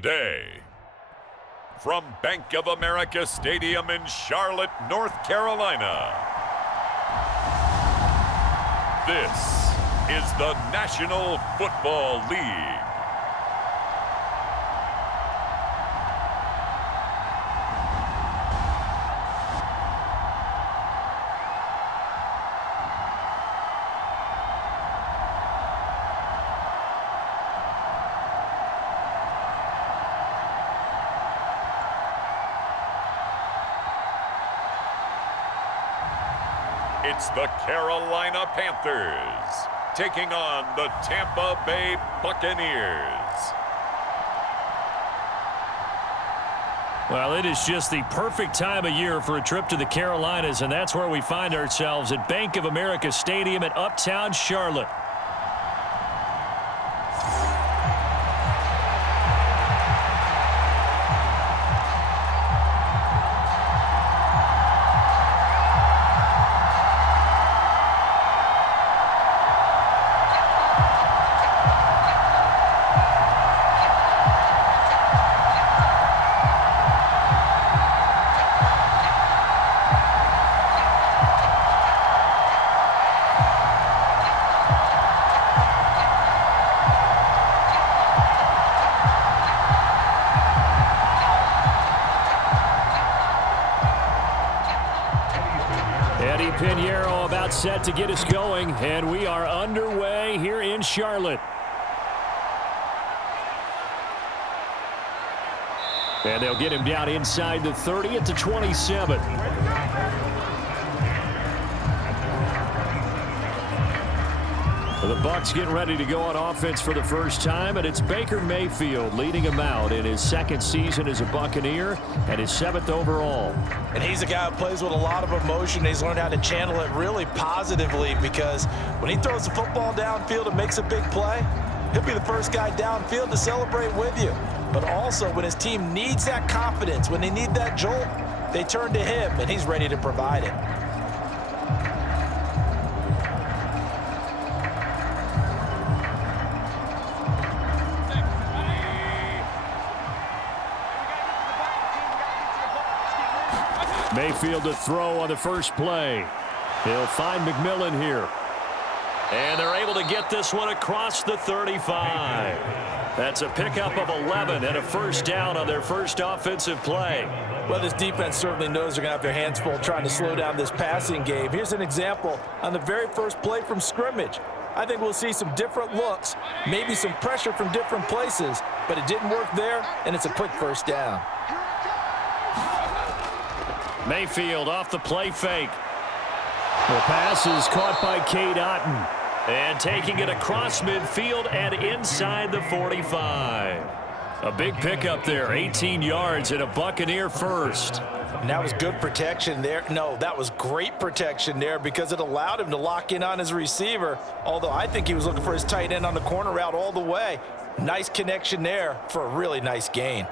Today, from Bank of America Stadium in Charlotte, North Carolina, this is the National Football League. It's the Carolina Panthers taking on the Tampa Bay Buccaneers. Well, it is just the perfect time of year for a trip to the Carolinas, and that's where we find ourselves at Bank of America Stadium in uptown Charlotte. Set to get us going, and we are underway here in Charlotte. And they'll get him down inside the 30 at the 27. The Bucs getting ready to go on offense for the first time, and it's Baker Mayfield leading him out in his second season as a Buccaneer and his 7th overall. And he's a guy who plays with a lot of emotion. He's learned how to channel it really positively, because when he throws the football downfield and makes a big play, he'll be the first guy downfield to celebrate with you. But also, when his team needs that confidence, when they need that jolt, they turn to him, and he's ready to provide it. Mayfield to throw on the first play. He'll find McMillan here. And they're able to get this one across the 35. That's a pickup of 11 and a first down on their first offensive play. Well, this defense certainly knows they're going to have their hands full trying to slow down this passing game. Here's an example on the very first play from scrimmage. I think we'll see some different looks, maybe some pressure from different places, but it didn't work there, and it's a quick first down. Mayfield off the play fake. The pass is caught by Cade Otton. And taking it across midfield and inside the 45. A big pickup there, 18 yards and a Buccaneer first. And that was good protection there. No, that was great protection there, because it allowed him to lock in on his receiver, although I think he was looking for his tight end on the corner route all the way. Nice connection there for a really nice gain.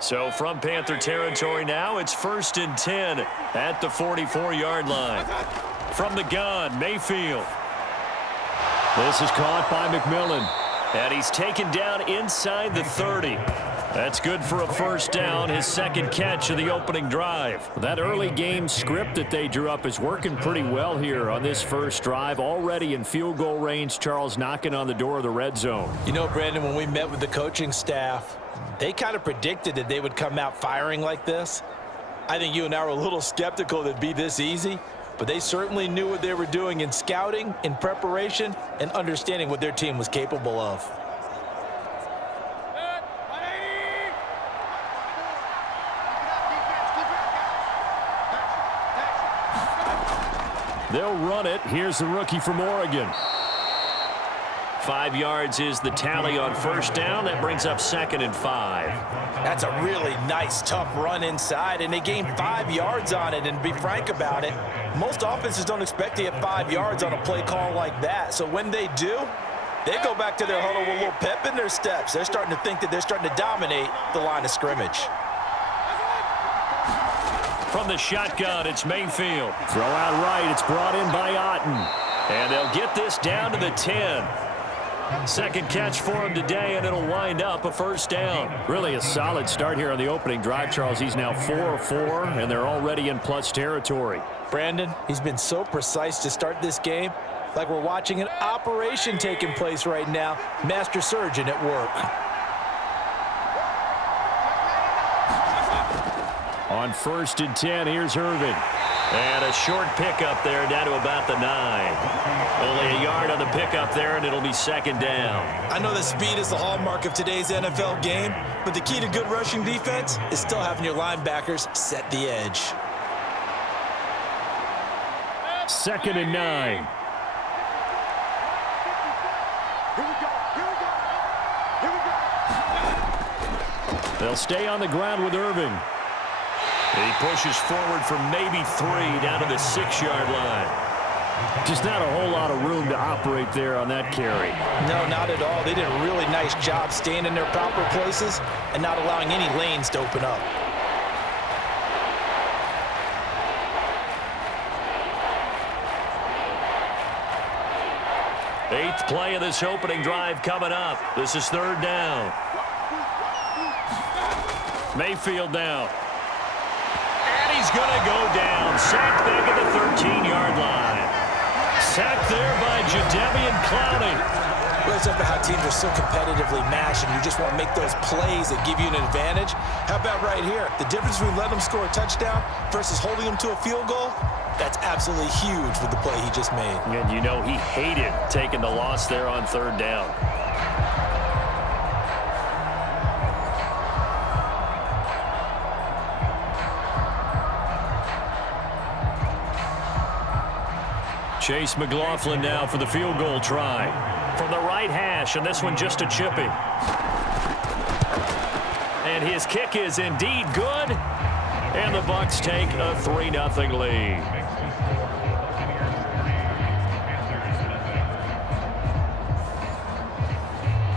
So from Panther territory now, it's 1st and 10 at the 44-yard line. From the gun, Mayfield. This is caught by McMillan. And he's taken down inside the 30. That's good for a first down, his second catch of the opening drive. That early game script that they drew up is working pretty well here on this first drive. Already in field goal range, Charles knocking on the door of the red zone. You know, Brandon, when we met with the coaching staff, they kind of predicted that they would come out firing like this. I think you and I were a little skeptical that it'd be this easy, but they certainly knew what they were doing in scouting, in preparation, and understanding what their team was capable of. They'll run it. Here's the rookie from Oregon. 5 yards is the tally on first down. That brings up 2nd and 5. That's a really nice, tough run inside, and they gained 5 yards on it. And to be frank about it, most offenses don't expect to get 5 yards on a play call like that. So when they do, they go back to their huddle with a little pep in their steps. They're starting to think that they're starting to dominate the line of scrimmage. From the shotgun, it's Mayfield. Throw out right. It's brought in by Otten. And they'll get this down to the 10. Second catch for him today, and it'll wind up a first down. Really a solid start here on the opening drive, Charles. He's now 4 of 4, and they're already in plus territory. Brandon, he's been so precise to start this game, like we're watching an operation taking place right now. Master surgeon at work. On 1st and 10, here's Irving. And a short pickup there down to about the 9. Only a yard on the pickup there, and it'll be second down. I know that speed is the hallmark of today's NFL game, but the key to good rushing defense is still having your linebackers set the edge. 2nd and 9. They'll stay on the ground with Irving. He pushes forward for maybe 3 down to the 6-yard line. Just not a whole lot of room to operate there on that carry. No, not at all. They did a really nice job staying in their proper places and not allowing any lanes to open up. Eighth play of this opening drive coming up. This is 3rd down. Mayfield now. And he's going to go down. Sacked back at the 13-yard line. Sacked there by Jadeveon Clowney. Well, it's about how teams are so competitively matched, and you just want to make those plays that give you an advantage. How about right here? The difference between letting them score a touchdown versus holding them to a field goal, that's absolutely huge with the play he just made. And you know he hated taking the loss there on 3rd down. Chase McLaughlin now for the field goal try. From the right hash, and this one just a chippy. And his kick is indeed good. And the Bucs take a 3-0 lead.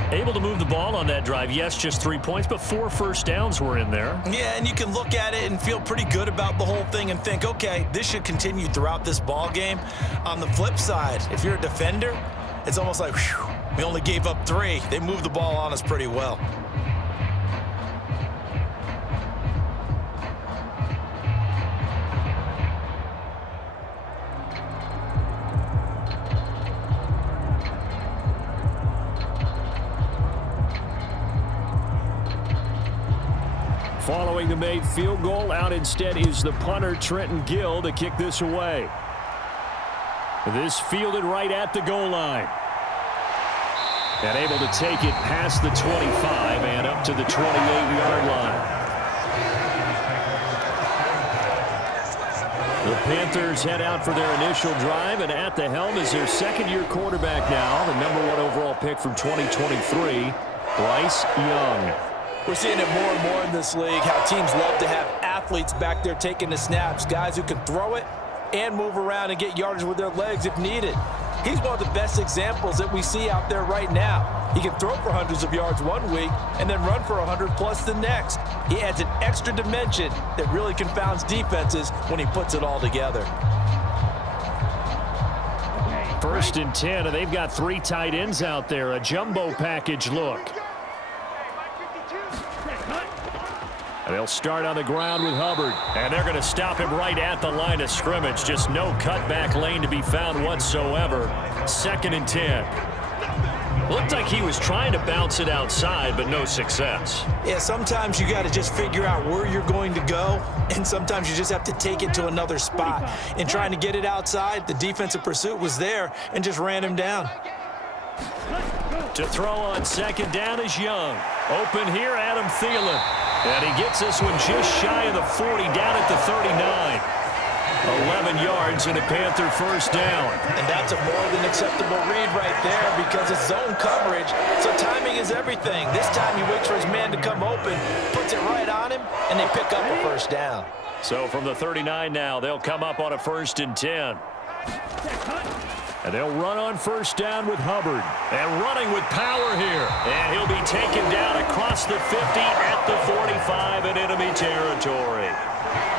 Able to move the ball on that drive. Yes, just 3 points, but 4 first downs were in there. Yeah, and you can look at it and feel pretty good about the whole thing and think, okay, this should continue throughout this ball game. On the flip side, if you're a defender, it's almost like, whew, we only gave up 3. They moved the ball on us pretty well. Following the made field goal, out instead is the punter, Trenton Gill, to kick this away. This fielded right at the goal line. And able to take it past the 25 and up to the 28-yard line. The Panthers head out for their initial drive, and at the helm is their second-year quarterback now, the #1 overall pick from 2023, Bryce Young. We're seeing it more and more in this league, how teams love to have athletes back there taking the snaps, guys who can throw it and move around and get yardage with their legs if needed. He's one of the best examples that we see out there right now. He can throw for hundreds of yards one week and then run for 100+ the next. He adds an extra dimension that really confounds defenses when he puts it all together. 1st and 10, and they've got 3 tight ends out there, a jumbo package look. And they'll start on the ground with Hubbard. And they're going to stop him right at the line of scrimmage. Just no cutback lane to be found whatsoever. 2nd and 10. Looked like he was trying to bounce it outside, but no success. Yeah, sometimes you got to just figure out where you're going to go, and sometimes you just have to take it to another spot. In trying to get it outside, the defensive pursuit was there and just ran him down. To throw on 2nd down is Young. Open here, Adam Thielen. And he gets this one just shy of the 40, down at the 39. 11 yards and a Panther first down. And that's a more than acceptable read right there because it's zone coverage, so timing is everything. This time he waits for his man to come open, puts it right on him, and they pick up a first down. So from the 39 now, they'll come up on a 1st and 10. And they'll run on 1st down with Hubbard. And running with power here. And he'll be taken down across the 50 at the 45 in enemy territory.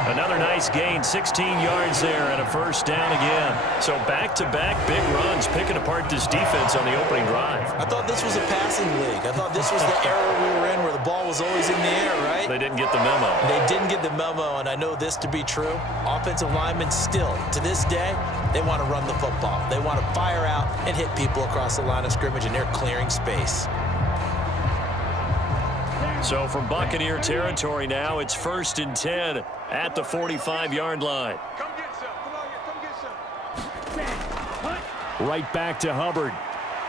Another nice gain, 16 yards there and a first down again. So back-to-back big runs, picking apart this defense on the opening drive. I thought this was a passing league. I thought this was the era we were in where the ball was always in the air, right? They didn't get the memo. They didn't get the memo, and I know this to be true. Offensive linemen still, to this day, they want to run the football. They want to fire out and hit people across the line of scrimmage, and they're clearing space. So from Buccaneer territory now, it's 1st and 10 at the 45-yard line. Come get some. Come on, come get some. Right back to Hubbard.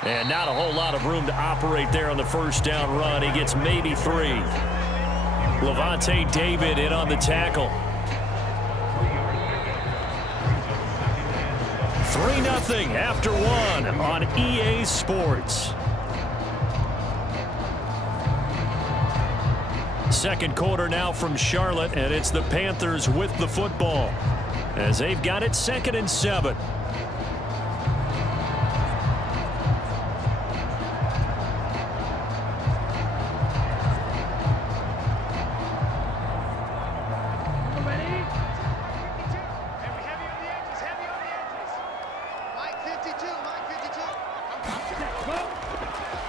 And not a whole lot of room to operate there on the first down run. He gets maybe 3. Levante David in on the tackle. 3-0 after 1 on EA Sports. Second quarter now from Charlotte, and it's the Panthers with the football as they've got it 2nd and 7.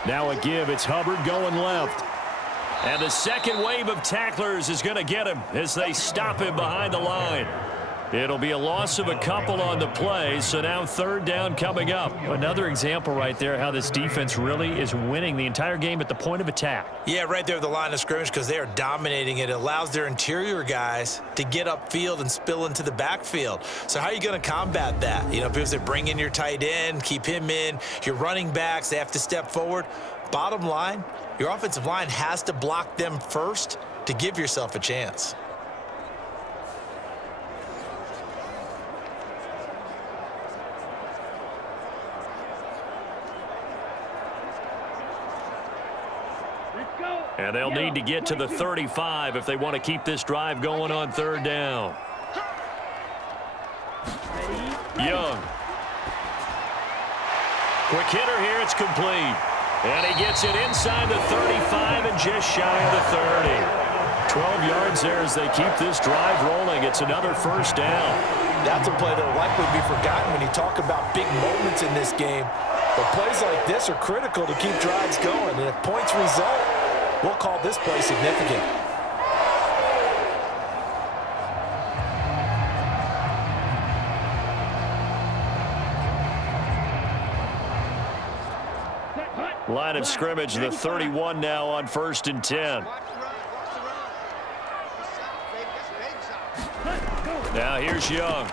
Now a give. It's Hubbard going left. And the second wave of tacklers is going to get him as they stop him behind the line. It'll be a loss of a couple on the play, so now 3rd down coming up. Another example right there how this defense really is winning the entire game at the point of attack. Yeah, right there at the line of scrimmage because they are dominating it. It allows their interior guys to get upfield and spill into the backfield. So how are you going to combat that? You know, because they bring in your tight end, keep him in. Your running backs, they have to step forward. Bottom line, your offensive line has to block them first to give yourself a chance. And they'll need to get to the 35 if they want to keep this drive going on 3rd down. Young. Quick hitter here, it's complete. And he gets it inside the 35 and just shy of the 30. 12 yards there as they keep this drive rolling. It's another first down. That's a play that will likely be forgotten when you talk about big moments in this game. But plays like this are critical to keep drives going. And if points result, we'll call this play significant. Line of scrimmage, the 31 now on 1st and 10. Now here's Young.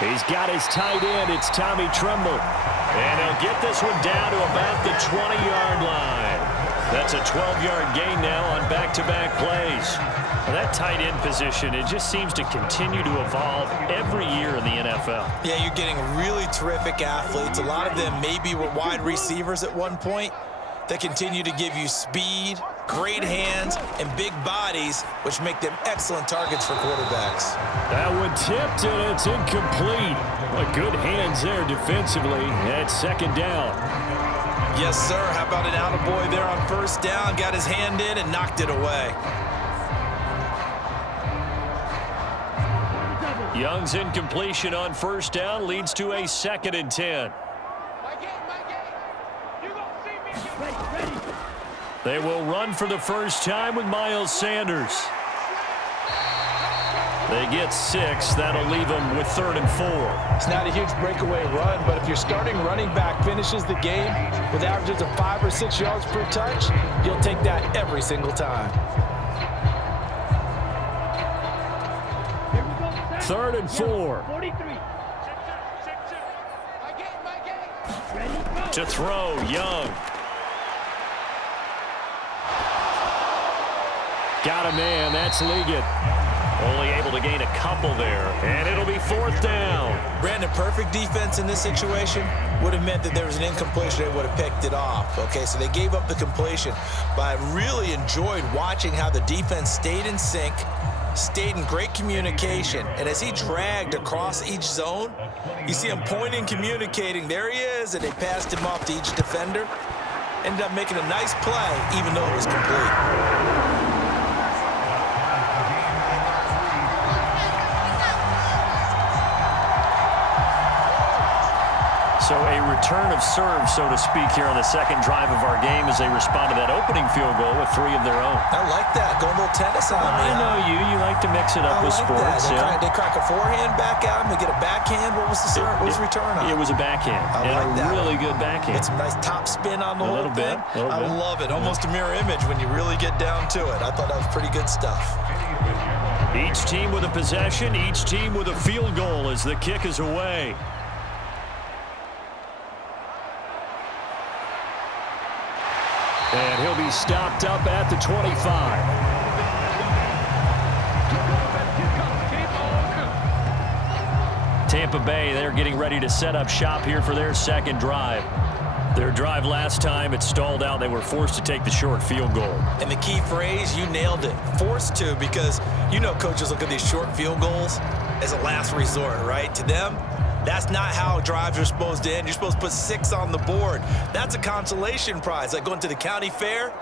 He's got his tight end. It's Tommy Tremble. And he'll get this one down to about the 20-yard line. That's a 12-yard gain now on back-to-back plays. Well, that tight end position, it just seems to continue to evolve every year in the NFL. Yeah, you're getting really terrific athletes. A lot of them maybe were wide receivers at one point. They continue to give you speed, great hands, and big bodies, which make them excellent targets for quarterbacks. That one tipped, and it's incomplete. But good hands there defensively at 2nd down. Yes, sir. How about an attaboy there on 1st down? Got his hand in and knocked it away. Young's incompletion on 1st down leads to a 2nd and 10. They will run for the first time with Miles Sanders. They get 6. That'll leave them with 3rd and 4. It's not a huge breakaway run, but if your starting running back finishes the game with averages of 5 or 6 yards per touch, you'll take that every single time. 3rd and 4. To throw, Young. Got a man, that's Legette. Only able to gain a couple there, and it'll be 4th down. Brandon, perfect defense in this situation would have meant that there was an incompletion. They would have picked it off. Okay, so they gave up the completion, but I really enjoyed watching how the defense stayed in sync, stayed in great communication, and as he dragged across each zone, you see him pointing, communicating. There he is, and they passed him off to each defender. Ended up making a nice play, even though it was complete. So a return of serve, so to speak, here on the second drive of our game as they respond to that opening field goal with 3 of their own. I like that. Going a little tennis on me. I know you. You like to mix it up with sports. They crack a forehand back at him. They get a backhand. What was the serve? What was the return on? It was a backhand. I like that. Really good backhand. Get some nice top spin on the whole thing. I love it. Almost a mirror image when you really get down to it. I thought that was pretty good stuff. Each team with a possession, each team with a field goal as the kick is away. And he'll be stopped up at the 25. Tampa Bay, they're getting ready to set up shop here for their second drive. Their drive last time, it stalled out. They were forced to take the short field goal. And the key phrase, you nailed it. Forced to, because you know coaches look at these short field goals as a last resort, right? To them, that's not how drives are supposed to end. You're supposed to put 6 on the board. That's a consolation prize. Like going to the county fair,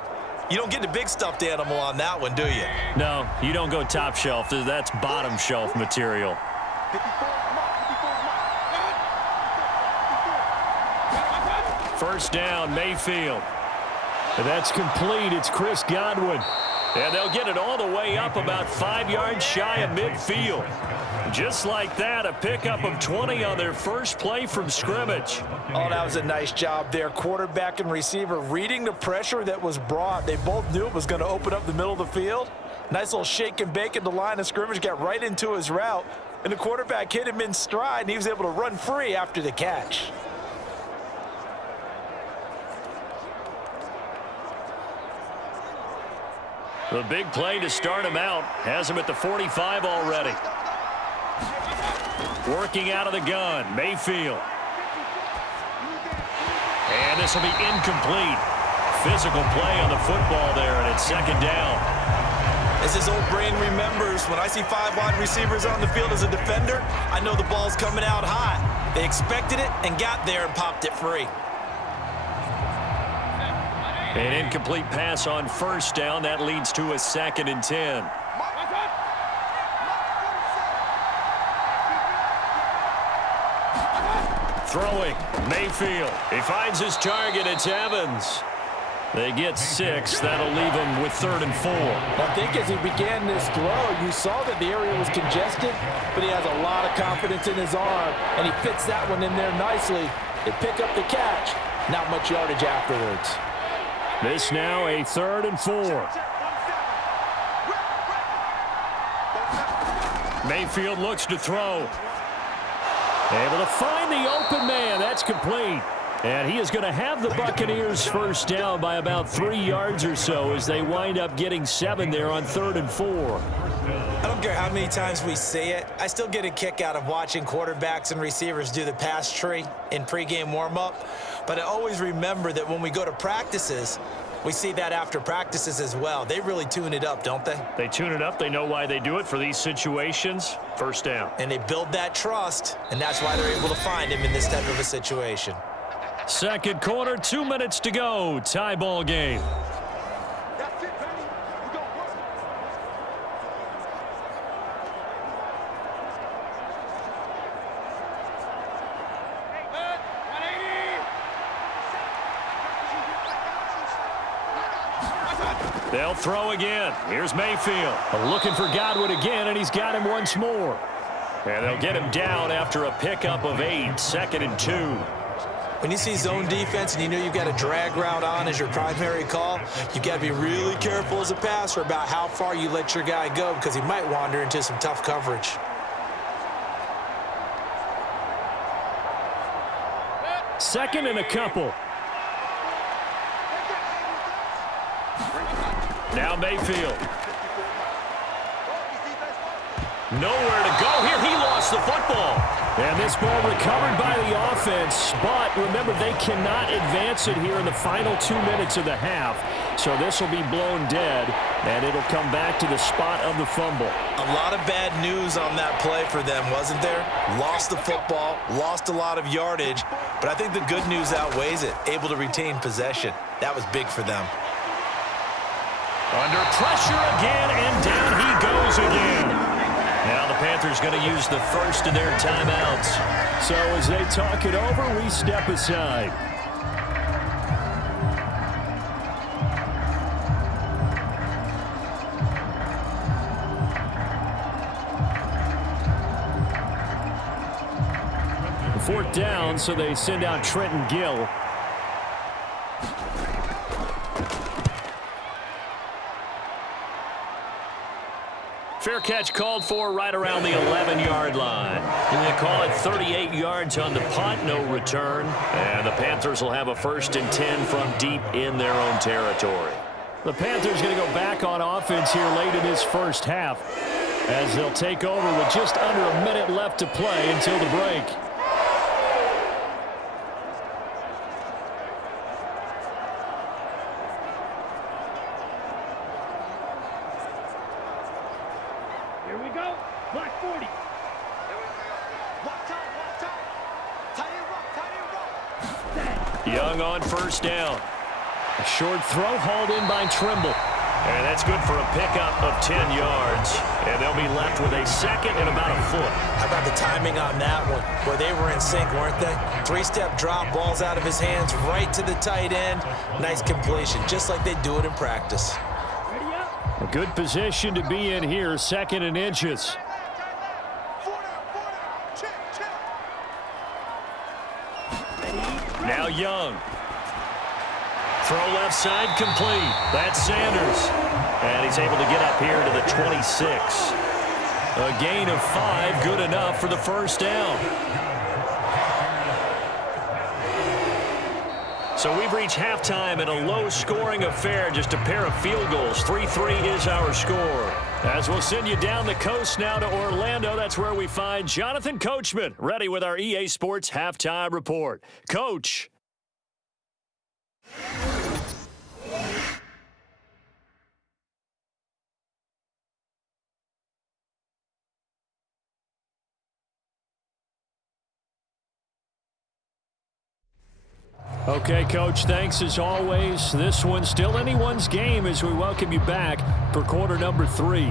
you don't get the big stuffed animal on that one, do you? No, you don't go top shelf. That's bottom shelf material. First down, Mayfield. That's complete. It's Chris Godwin. And they'll get it all the way up about 5 yards shy of midfield. Just like that, a pickup of 20 on their first play from scrimmage. Oh, that was a nice job there. Quarterback and receiver reading the pressure that was brought. They both knew it was going to open up the middle of the field. Nice little shake and bake at the line of scrimmage, got right into his route. And the quarterback hit him in stride, and he was able to run free after the catch. The big play to start him out has him at the 45 already. Working out of the gun, Mayfield. And this will be incomplete. Physical play on the football there, and it's second down. As his old brain remembers, when I see 5 wide receivers on the field as a defender, I know the ball's coming out hot. They expected it and got there and popped it free. An incomplete pass on first down. That leads to a 2nd and 10. Throwing, Mayfield. He finds his target. It's Evans. They get 6. That'll leave him with 3rd and 4. I think as he began this throw, you saw that the area was congested, but he has a lot of confidence in his arm, and he fits that one in there nicely. They pick up the catch. Not much yardage afterwards. This now a 3rd and 4. Mayfield looks to throw. Able to find the open man. That's complete. And he is going to have the Buccaneers first down by about 3 yards or so as they wind up getting 7 there on 3rd and 4. I don't care how many times we say it. I still get a kick out of watching quarterbacks and receivers do the pass tree in pregame warm-up. But I always remember that when we go to practices, we see that after practices as well. They really tune it up, don't they? They tune it up. They know why they do it for these situations. First down. And they build that trust, and that's why they're able to find him in this type of a situation. Second quarter, 2 minutes to go. Tie ball game. They'll throw again. Here's Mayfield. Looking for Godwin again, and he's got him once more. And they'll get him down after a pickup of 8. 2nd and 2. When you see zone defense and you know you've got a drag route on as your primary call, you've got to be really careful as a passer about how far you let your guy go because he might wander into some tough coverage. Second and a couple. Now Mayfield. Nowhere to go here. He lost the football. And this ball recovered by the offense. But remember, they cannot advance it here in the final 2 minutes of the half. So this will be blown dead, and it'll come back to the spot of the fumble. A lot of bad news on that play for them, wasn't there? Lost the football, lost a lot of yardage. But I think the good news outweighs it. Able to retain possession. That was big for them. Under pressure again, and down he goes again. Now the Panthers Panthers going to use the first of their timeouts. So as they talk it over, we step aside. Fourth down, so they send out Trenton Gill. Fair catch called for right around the 11-yard line. And they call it 38 yards on the punt, no return. And the Panthers will have a 1st and 10 from deep in their own territory. The Panthers going to go back on offense here late in this first half as they'll take over with just under a minute left to play until the break. Here we go. Black 40. Young on first down. A short throw hauled in by Trimble. And that's good for a pickup of 10 yards. And they'll be left with a 2nd and about a foot. How about the timing on that one? Boy, they were in sync, weren't they? 3-step drop, balls out of his hands, right to the tight end. Nice completion, just like they do it in practice. A good position to be in here, 2nd and inches. Now Young. Throw left side complete. That's Sanders. And he's able to get up here to the 26. A gain of 5, good enough for the first down. So we've reached halftime in a low-scoring affair, just a pair of field goals. 3-3 is our score. As we'll send you down the coast now to Orlando, that's where we find Jonathon Coachman, ready with our EA Sports Halftime Report. Coach. Okay, Coach, thanks as always. This one's still anyone's game as we welcome you back for quarter number 3.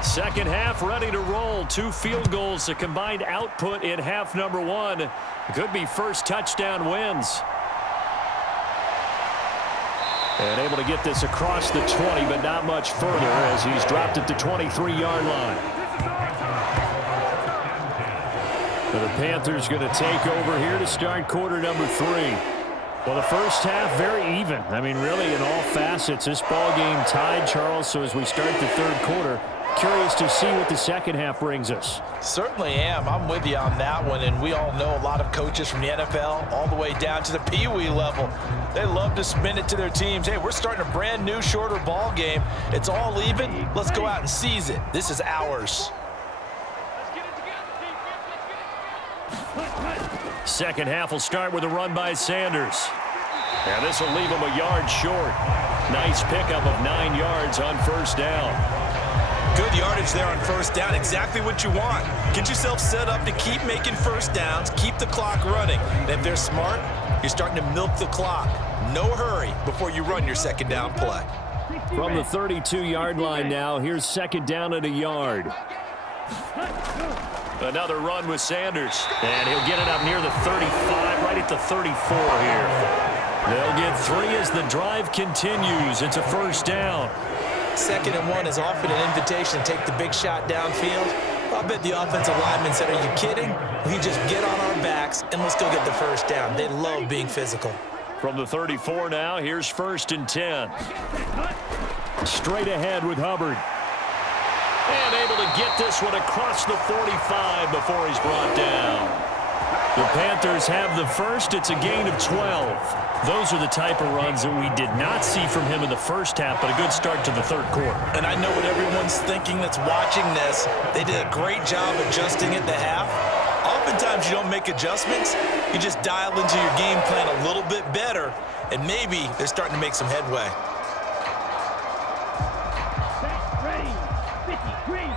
Second half ready to roll. 2 field goals, the combined output in half number 1. Could be first touchdown wins. And able to get this across the 20, but not much further as he's dropped it to 23-yard line. So the Panthers going to take over here to start quarter number 3. Well, the first half, very even. I mean, really, in all facets, this ball game tied, Charles. So as we start the third quarter, curious to see what the second half brings us. Certainly am. I'm with you on that one, and we all know a lot of coaches from the NFL all the way down to the Pee-wee level. They love to spin it to their teams. Hey, we're starting a brand new, shorter ball game. It's all even. Let's go out and seize it. This is ours. Second half will start with a run by Sanders. And this will leave him a yard short. Nice pickup of 9 yards on first down. Good yardage there on first down. Exactly what you want. Get yourself set up to keep making first downs, keep the clock running. And if they're smart, you're starting to milk the clock. No hurry before you run your second down play. From the 32-yard line now, here's second down at a yard. Another run with Sanders. And he'll get it up near the 35, right at the 34 here. They'll get 3 as the drive continues. It's a first down. 2nd and 1 is often an invitation to take the big shot downfield. I bet the offensive lineman said, are you kidding? We just get on our backs and let's go get the first down. They love being physical. From the 34 now, here's 1st and 10. Straight ahead with Hubbard. And able to get this one across the 45 before he's brought down. The Panthers have the first. It's a gain of 12. Those are the type of runs that we did not see from him in the first half, but a good start to the third quarter. And I know what everyone's thinking that's watching this. They did a great job adjusting at the half. Oftentimes you don't make adjustments. You just dial into your game plan a little bit better, and maybe they're starting to make some headway. Ready. 50, green.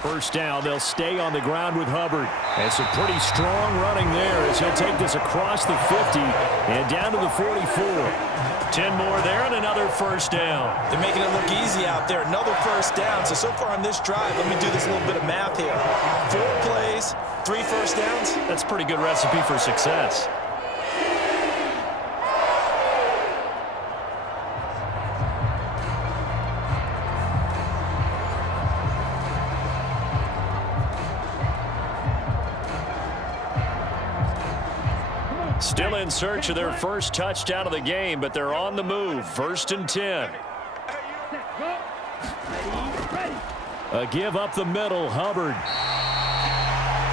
First down, they'll stay on the ground with Hubbard. And some pretty strong running there as he'll take this across the 50 and down to the 44. 10 more there and another first down. They're making it look easy out there. Another first down. So far on this drive, let me do this little bit of math here. 4 plays, 3 first downs. That's a pretty good recipe for success. Still in search of their first touchdown of the game, but they're on the move. 1st and 10. A give up the middle, Hubbard.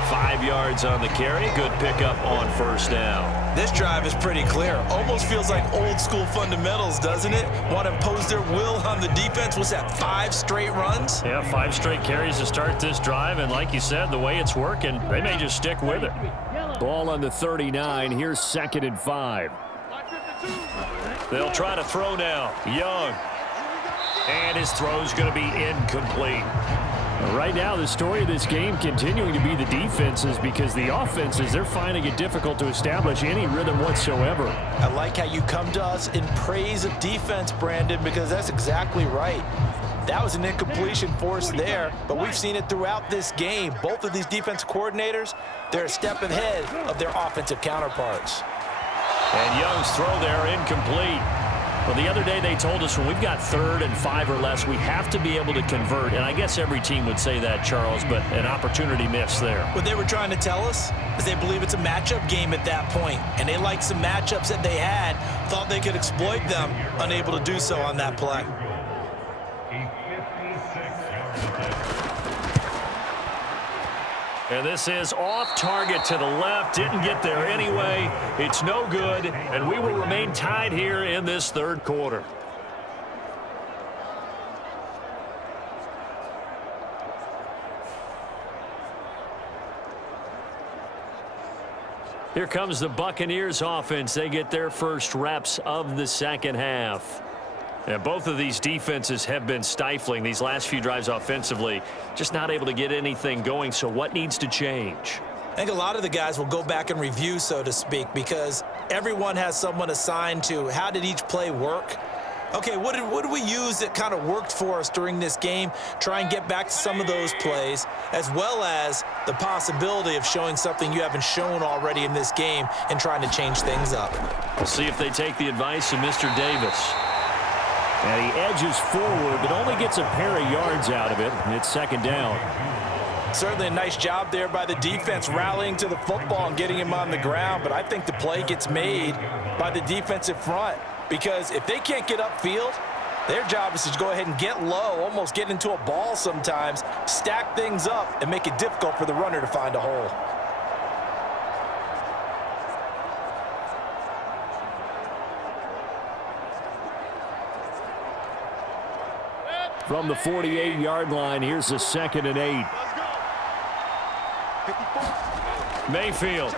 5 yards on the carry. Good pickup on first down. This drive is pretty clear. Almost feels like old school fundamentals, doesn't it? Want to impose their will on the defense. What's that, 5 straight runs? Yeah, 5 straight carries to start this drive, and like you said, the way it's working, they may just stick with it. Ball on the 39. Here's 2nd and 5. They'll try to throw now. Young. And his throw's going to be incomplete. Right now, the story of this game continuing to be the defenses, because the offenses, they're finding it difficult to establish any rhythm whatsoever. I like how you come to us in praise of defense, Brandon, because that's exactly right. That was an incompletion forced there, but we've seen it throughout this game. Both of these defense coordinators, they're a step ahead of their offensive counterparts. And Young's throw there incomplete. Well, the other day they told us when we've got 3rd and 5 or less, we have to be able to convert. And I guess every team would say that, Charles, but an opportunity missed there. What they were trying to tell us is they believe it's a matchup game at that point, and they liked some matchups that they had, thought they could exploit them, unable to do so on that play. And this is off target to the left. Didn't get there anyway. It's no good, and we will remain tied here in this third quarter. Here comes the Buccaneers offense. They get their first reps of the second half. And both of these defenses have been stifling these last few drives offensively, just not able to get anything going. So what needs to change? I think a lot of the guys will go back and review, so to speak, because everyone has someone assigned to how did each play work. Okay, what did we use that kind of worked for us during this game? Try and get back to some of those plays, as well as the possibility of showing something you haven't shown already in this game and trying to change things up. We'll see if they take the advice of Mr. Davis. And he edges forward, but only gets a pair of yards out of it, and it's 2nd down. Certainly a nice job there by the defense rallying to the football and getting him on the ground, but I think the play gets made by the defensive front, because if they can't get upfield, their job is to go ahead and get low, almost get into a ball sometimes, stack things up, and make it difficult for the runner to find a hole. From the 48-yard line, here's the 2nd and 8. Mayfield.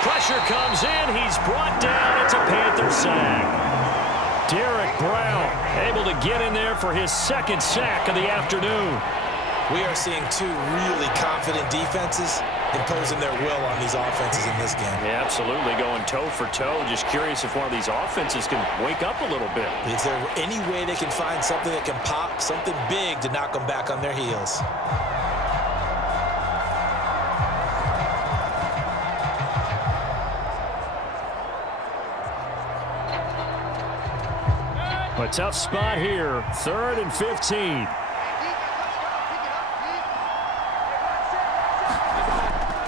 Pressure comes in. He's brought down. It's a Panther sack. Derek Brown able to get in there for his 2nd sack of the afternoon. We are seeing 2 really confident defenses imposing their will on these offenses in this game. Yeah, absolutely, going toe for toe. Just curious if one of these offenses can wake up a little bit. Is there any way they can find something that can pop, something big to knock them back on their heels? A tough spot here. 3rd and 15.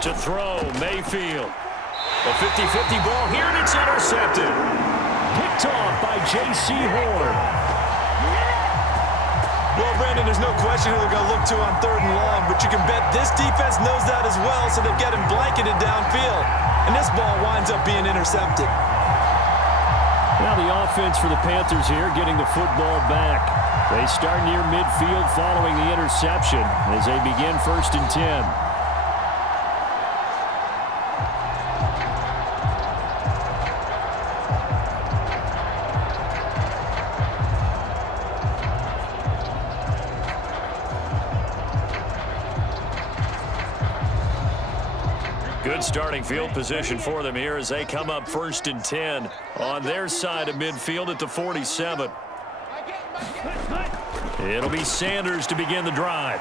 To throw, Mayfield. A 50-50 ball here, and it's intercepted. Picked off by J.C. Horn. Well, Brandon, there's no question who they're going to look to on 3rd and long, but you can bet this defense knows that as well, so they've got him blanketed downfield. And this ball winds up being intercepted. Now the offense for the Panthers here getting the football back. They start near midfield following the interception as they begin 1st and 10. Good starting field position for them here as they come up 1st and 10 on their side of midfield at the 47. It'll be Sanders to begin the drive.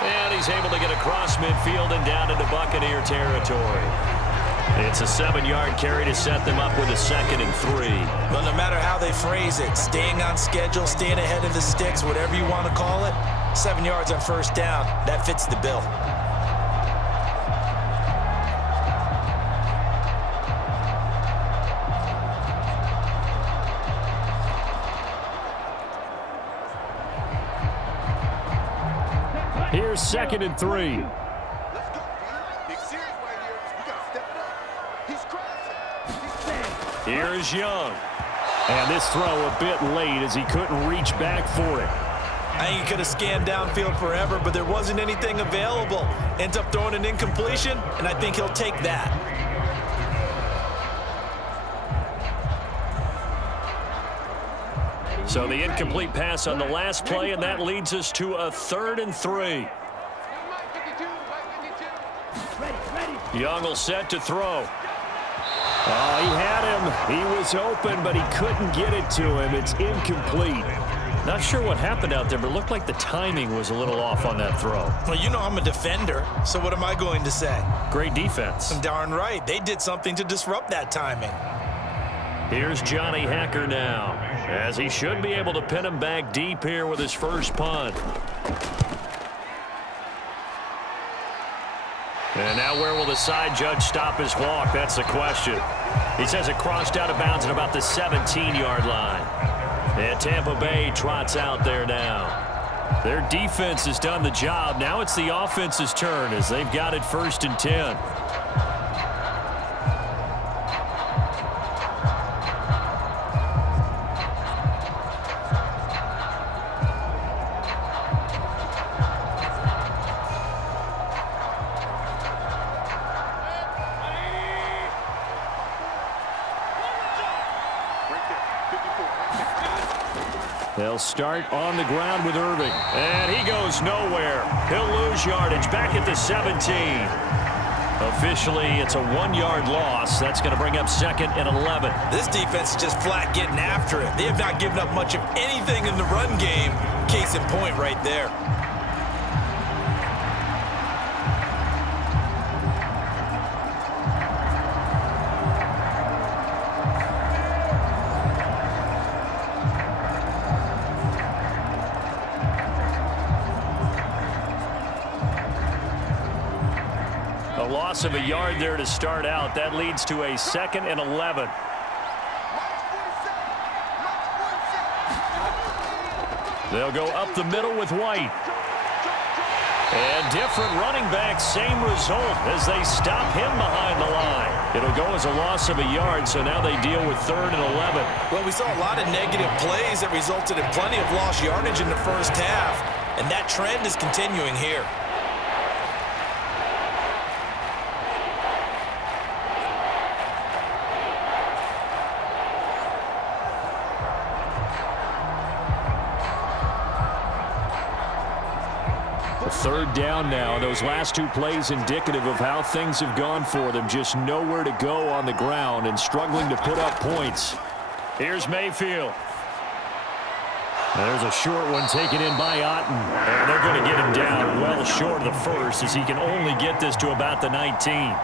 And he's able to get across midfield and down into Buccaneer territory. It's a 7-yard carry to set them up with a 2nd and 3. Well, no matter how they phrase it, staying on schedule, staying ahead of the sticks, whatever you want to call it, 7 yards on 1st down, that fits the bill. Here's 2nd and 3. Let's go, big series right here. We got to step it up. He's crashing. Here is Young. And this throw a bit late as he couldn't reach back for it. I think he could have scanned downfield forever, but there wasn't anything available. Ends up throwing an incompletion, and I think he'll take that. So the incomplete pass on the last play, and that leads us to a 3rd and 3. Young will set to throw. Oh, he had him. He was open, but he couldn't get it to him. It's incomplete. Not sure what happened out there, but it looked like the timing was a little off on that throw. Well, you know I'm a defender, so what am I going to say? Great defense. Darn right. They did something to disrupt that timing. Here's Johnny Hacker now, as he should be able to pin him back deep here with his first punt. And now where will the side judge stop his walk? That's the question. He says it crossed out of bounds at about the 17-yard line. And Tampa Bay trots out there now. Their defense has done the job. Now it's the offense's turn as they've got it 1st and 10. They'll start on the ground with Irving. And he goes nowhere. He'll lose yardage back at the 17. Officially, it's a 1-yard loss. That's going to bring up 2nd and 11. This defense is just flat getting after it. They have not given up much of anything in the run game. Case in point right there. Loss of a yard there to start out. That leads to a 2nd and 11. They'll go up the middle with White. And different running backs, same result as they stop him behind the line. It'll go as a loss of a yard, so now they deal with 3rd and 11. Well, we saw a lot of negative plays that resulted in plenty of lost yardage in the first half, and that trend is continuing here. Third down now. Those last 2 plays indicative of how things have gone for them. Just nowhere to go on the ground and struggling to put up points. Here's Mayfield. There's a short one taken in by Otten. And they're going to get him down well short of the first as he can only get this to about the 19.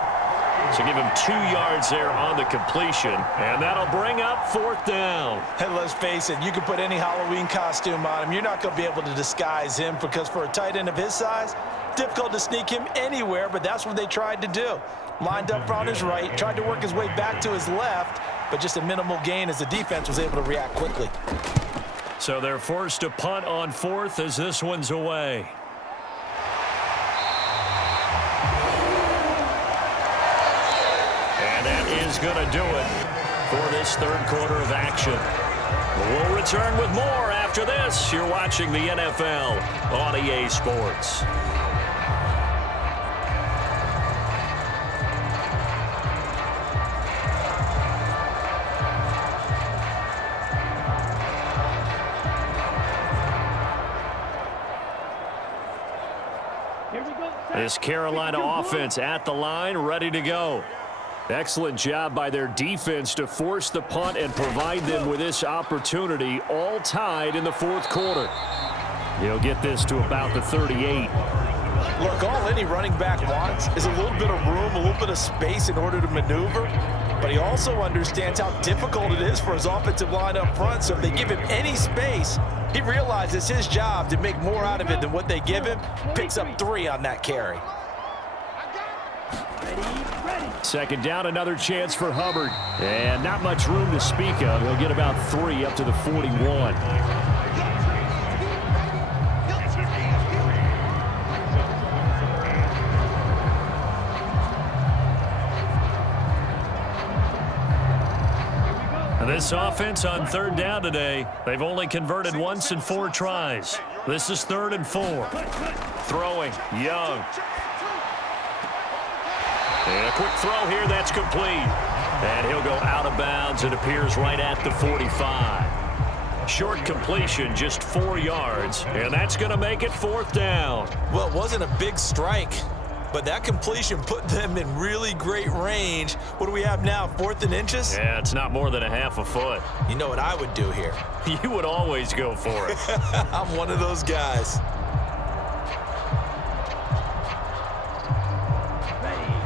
So give him 2 yards there on the completion. And that'll bring up 4th down. And let's face it, you can put any Halloween costume on him. You're not going to be able to disguise him because for a tight end of his size, difficult to sneak him anywhere, but that's what they tried to do. Lined up on his right, tried to work his way back to his left, but just a minimal gain as the defense was able to react quickly. So they're forced to punt on 4th as this one's away. And that is going to do it for this third quarter of action. We'll return with more after this. You're watching the NFL on EA Sports. This Carolina offense at the line, ready to go. Excellent job by their defense to force the punt and provide them with this opportunity, all tied in the fourth quarter. He'll get this to about the 38. Look, all any running back wants is a little bit of room, a little bit of space in order to maneuver. But he also understands how difficult it is for his offensive line up front. So if they give him any space, he realizes it's his job to make more out of it than what they give him. Picks up 3 on that carry. Second down, another chance for Hubbard. And not much room to speak of. He'll get about 3 up to the 41. This offense on third down today, they've only converted once in 4 tries. This is 3rd and 4. Throwing, Young. And a quick throw here, that's complete. And he'll go out of bounds. It appears right at the 45. Short completion, just 4 yards. And that's going to make it 4th down. Well, it wasn't a big strike, but that completion put them in really great range. What do we have now, 4th and inches? Yeah, it's not more than a half a foot. You know what I would do here? You would always go for it. I'm one of those guys.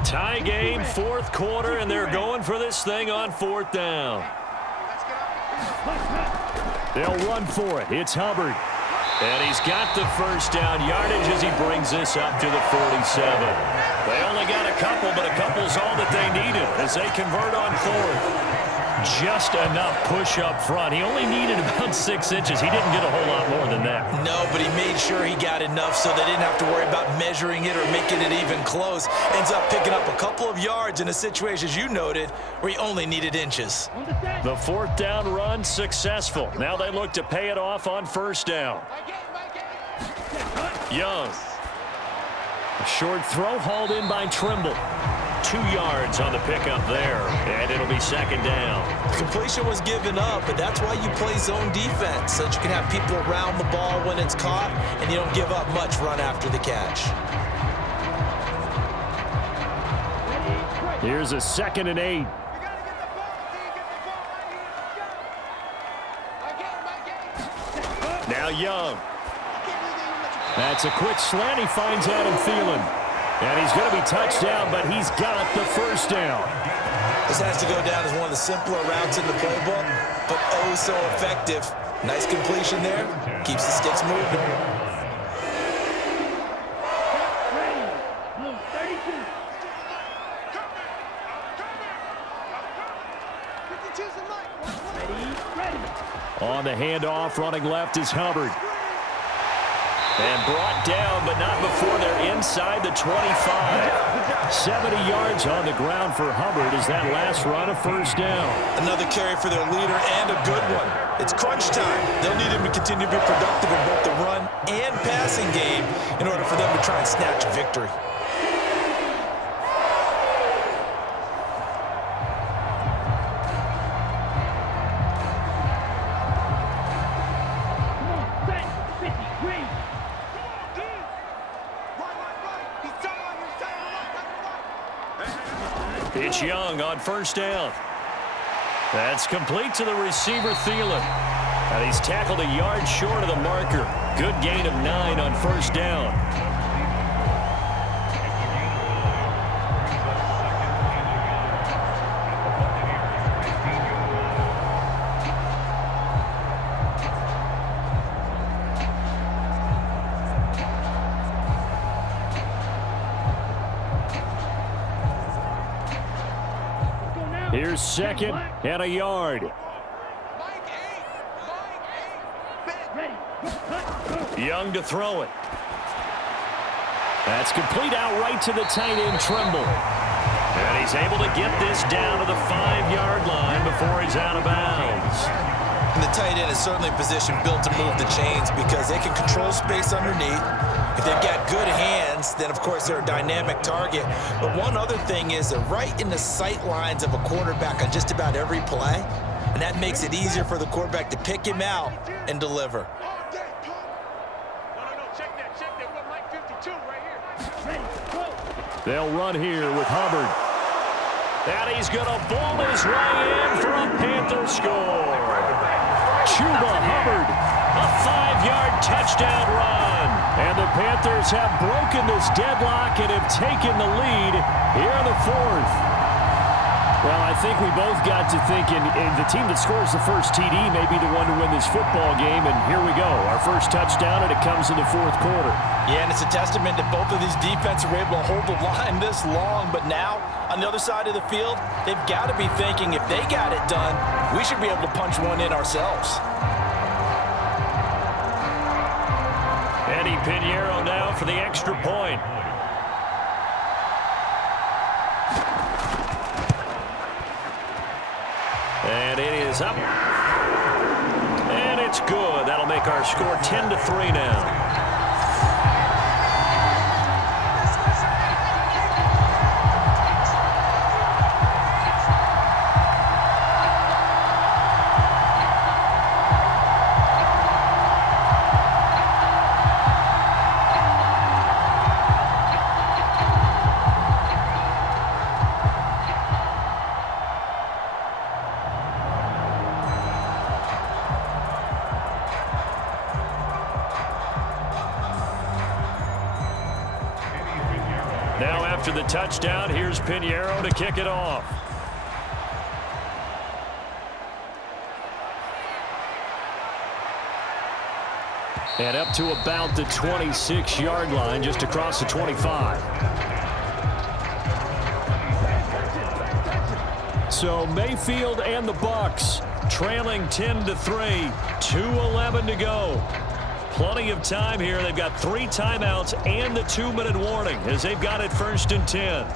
Tie game, 4th quarter, and they're going for this thing on 4th down. They'll run for it. It's Hubbard. And he's got the first down yardage as he brings this up to the 47. They only got a couple, but a couple's all that they needed as they convert on 4th. Just enough push up front. He only needed about 6 inches. He didn't get a whole lot more than that. No, but he made sure he got enough so they didn't have to worry about measuring it or making it even close. Ends up picking up a couple of yards in a situation, as you noted, where he only needed inches. The 4th down run successful. Now they look to pay it off on 1st down. Young. A short throw hauled in by Trimble. 2 yards on the pickup there, and it'll be 2nd down. The completion was given up, but that's why you play zone defense, so that you can have people around the ball when it's caught, and you don't give up much run after the catch. Here's a 2nd and 8. Now Young. That's a quick slant. He finds Adam Thielen. And he's going to be touched down, but he's got the first down. This has to go down as one of the simpler routes in the playbook, but oh so effective. Nice completion there. Keeps the sticks moving. On the handoff, running left is Hubbard. And brought down, but not before they're inside the 25. 70 yards on the ground for Hubbard as that last run of 1st down. Another carry for their leader and a good one. It's crunch time. They'll need him to continue to be productive in both the run and passing game in order for them to try and snatch a victory. It's Young on 1st down. That's complete to the receiver, Thielen. And he's tackled a yard short of the marker. Good gain of 9 on 1st down. Here's 2nd and a yard. Young to throw it. That's complete out right to the tight end, Trimble. And he's able to get this down to the 5-yard line before he's out of bounds. And the tight end is certainly in position built to move the chains because they can control space underneath. If they've got good hands, then of course they're a dynamic target. But one other thing is they're right in the sight lines of a quarterback on just about every play. And that makes it easier for the quarterback to pick him out and deliver. They'll run here with Hubbard. And he's going to ball his way in for a Panther score. Chuba Hubbard, a 5-yard touchdown run. And the Panthers have broken this deadlock and have taken the lead here in the 4th. Well, I think we both got to thinking the team that scores the first TD may be the one to win this football game, and here we go. Our first touchdown, and it comes in the 4th quarter. Yeah, and it's a testament that both of these defenses were able to hold the line this long, but now, on the other side of the field, they've got to be thinking if they got it done, we should be able to punch one in ourselves. Eddie Pinheiro now for the extra point. And it is up. And it's good. That'll make our score 10-3 now. Now after the touchdown, here's Pinheiro to kick it off. And up to about the 26-yard line, just across the 25. So Mayfield and the Bucs trailing 10-3, 2:11 to go. Plenty of time here. They've got 3 timeouts and the 2-minute warning as they've got it 1st and 10.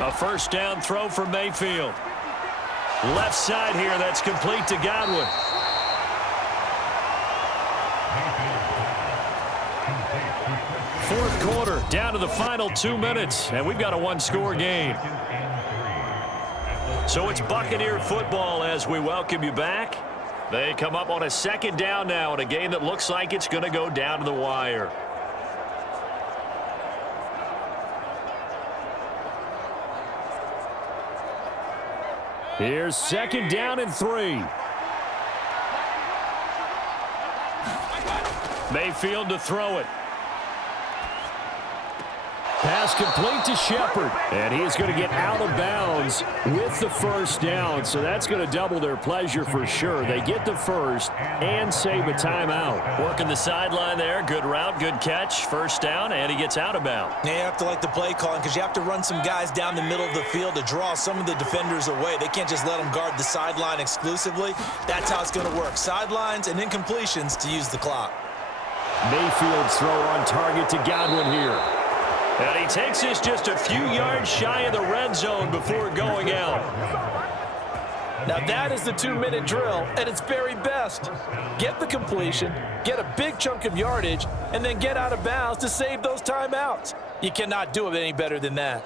A first down throw for Mayfield. Left side here, that's complete to Godwin. Fourth quarter, down to the final 2 minutes, and we've got a 1-score game. So it's Buccaneer football as we welcome you back. They come up on a 2nd down now in a game that looks like it's going to go down to the wire. Here's 2nd down and 3. Mayfield to throw it. Pass complete to Shepard, and he's going to get out of bounds with the first down, so that's going to double their pleasure for sure. They get the first and save a timeout. Working the sideline there, good route, good catch, first down, and he gets out of bounds. Yeah, you have to like the play calling because you have to run some guys down the middle of the field to draw some of the defenders away. They can't just let them guard the sideline exclusively. That's how it's going to work. Sidelines and incompletions to use the clock. Mayfield's throw on target to Godwin here. And he takes this just a few yards shy of the red zone before going out. Now that is the 2-minute drill at its very best. Get the completion, get a big chunk of yardage, and then get out of bounds to save those timeouts. You cannot do it any better than that.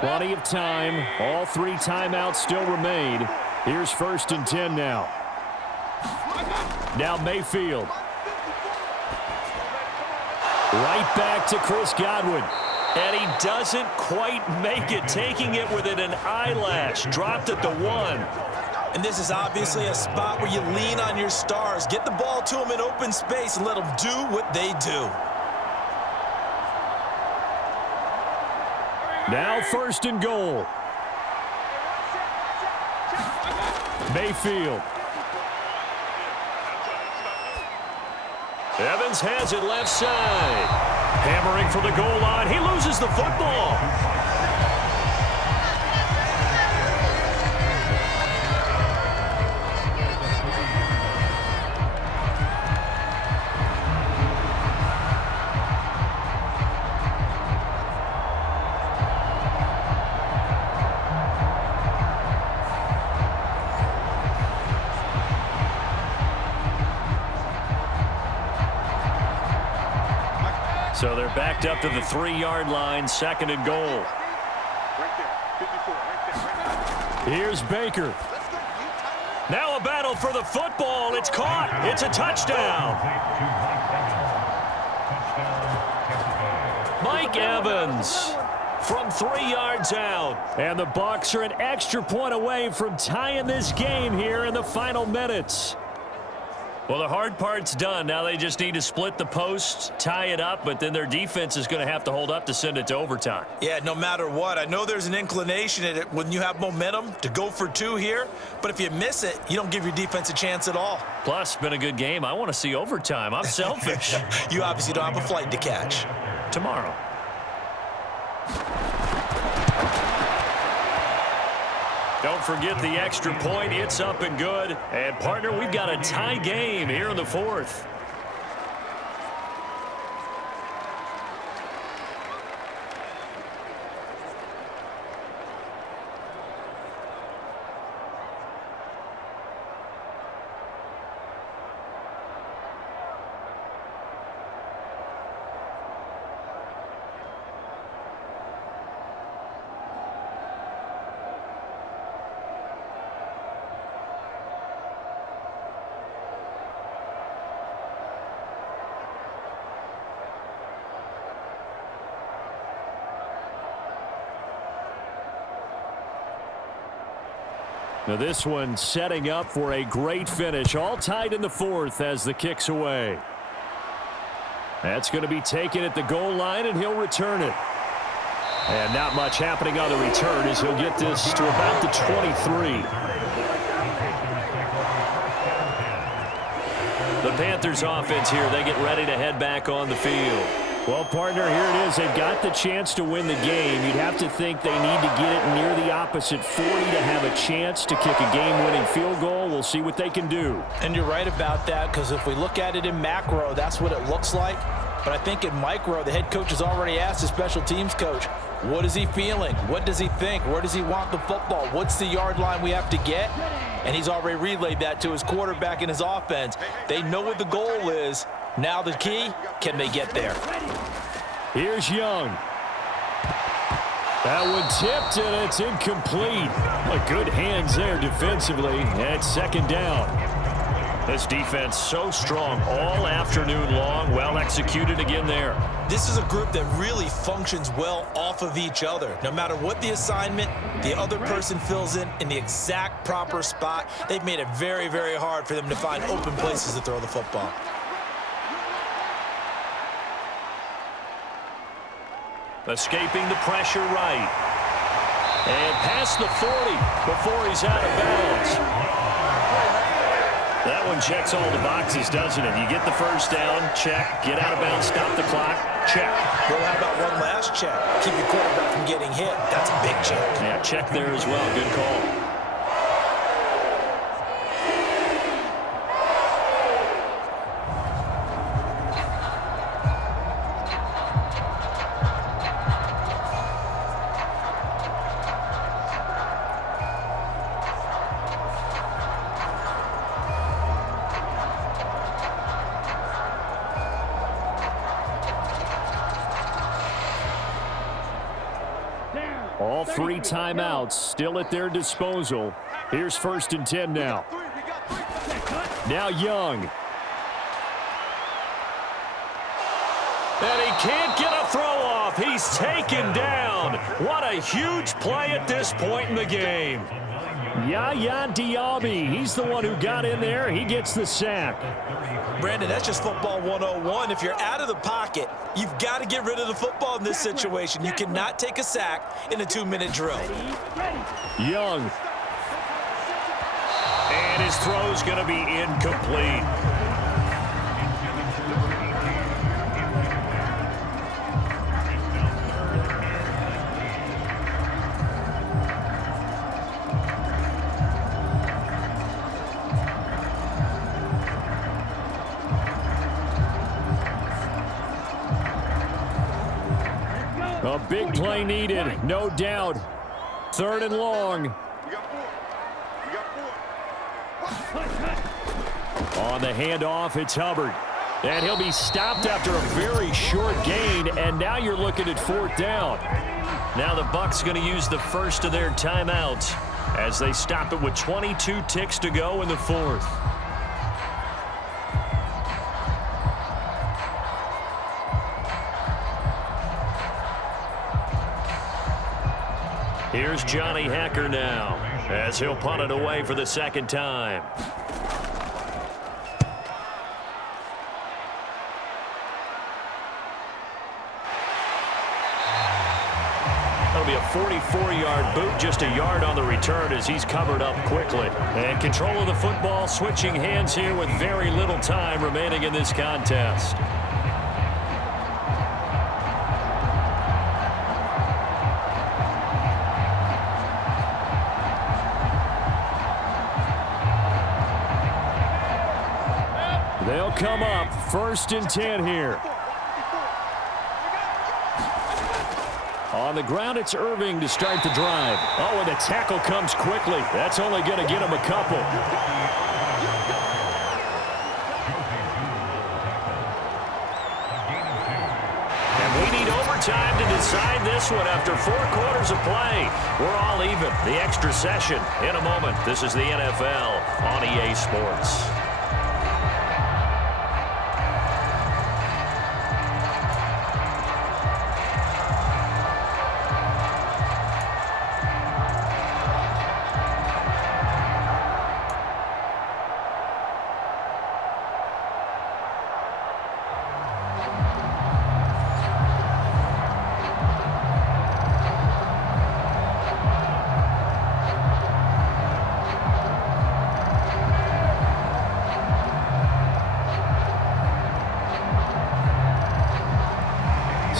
Plenty of time. All 3 timeouts still remain. Here's 1st and 10 now. Now Mayfield. Right back to Chris Godwin. And he doesn't quite make it, taking it within an eyelash. Dropped at the 1. And this is obviously a spot where you lean on your stars. Get the ball to them in open space and let them do what they do. Now 1st and goal. Mayfield. Evans has it left side. Hammering for the goal line. He loses the football. So they're backed up to the 3-yard line, 2nd and goal. Here's Baker. Now a battle for the football. It's caught. It's a touchdown. Mike Evans from 3 yards out. And the Bucs are an extra point away from tying this game here in the final minutes. Well, the hard part's done. Now they just need to split the posts, tie it up, but then their defense is going to have to hold up to send it to overtime. Yeah, no matter what. I know there's an inclination in it when you have momentum to go for 2 here, but if you miss it, you don't give your defense a chance at all. Plus, it's been a good game. I want to see overtime. I'm selfish. You obviously don't have a flight to catch. Tomorrow. Don't forget the extra point. It's up and good. And, partner, we've got a tie game here in the 4th. Now this one setting up for a great finish. All tied in the 4th as the kick's away. That's going to be taken at the goal line, and he'll return it. And not much happening on the return as he'll get this to about the 23. The Panthers offense here, they get ready to head back on the field. Well, partner, here it is. They've got the chance to win the game. You'd have to think they need to get it near the opposite 40 to have a chance to kick a game-winning field goal. We'll see what they can do. And you're right about that, because if we look at it in macro, that's what it looks like. But I think in micro, the head coach has already asked the special teams coach, what is he feeling? What does he think? Where does he want the football? What's the yard line we have to get? And he's already relayed that to his quarterback and his offense. They know what the goal is. Now the key, can they get there? Here's Young. That one tipped, and it's incomplete. Good hands there defensively, and it's 2nd down. This defense so strong all afternoon long. Well executed again there. This is a group that really functions well off of each other. No matter what the assignment, the other person fills in the exact proper spot. They've made it very, very hard for them to find open places to throw the football. Escaping the pressure right. And past the 40 before he's out of bounds. That one checks all the boxes, doesn't it? You get the first down, check. Get out of bounds, stop the clock, check. Well, how about one last check? Keep your quarterback from getting hit. That's a big check. Yeah, check there as well. Good call. All 3 timeouts still at their disposal. Here's 1st and 10 now. Now Young. And he can't get a throw off. He's taken down. What a huge play at this point in the game. Yaya Diaby, he's the one who got in there. He gets the sack. Brandon, that's just football 101. If you're out of the pocket, you've got to get rid of the football in this situation. You cannot take a sack in a 2-minute drill. Young. And his throw's going to be incomplete. A big play needed, no doubt. 3rd and long. We got 4. We got 4. On the handoff, it's Hubbard. And he'll be stopped after a very short gain, and now you're looking at 4th down. Now the Bucs going to use the first of their timeouts as they stop it with 22 ticks to go in the 4th. Here's Johnny Hacker now as he'll punt it away for the 2nd time. That'll be a 44-yard boot, just a yard on the return as he's covered up quickly. And control of the football, switching hands here with very little time remaining in this contest. They'll come up 1st and 10 here. On the ground, it's Irving to start the drive. Oh, and the tackle comes quickly. That's only going to get him a couple. And we need overtime to decide this one after 4 quarters of play. We're all even. The extra session in a moment. This is the NFL on EA Sports.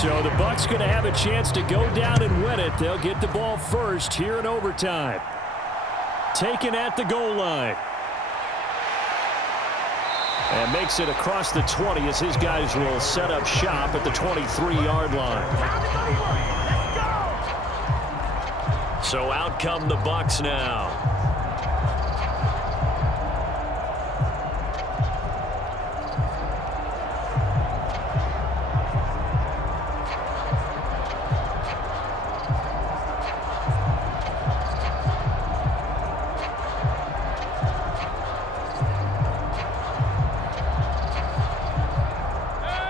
So the Bucs going to have a chance to go down and win it. They'll get the ball first here in overtime. Taken at the goal line. And makes it across the 20 as his guys will set up shop at the 23-yard line. So out come the Bucs now.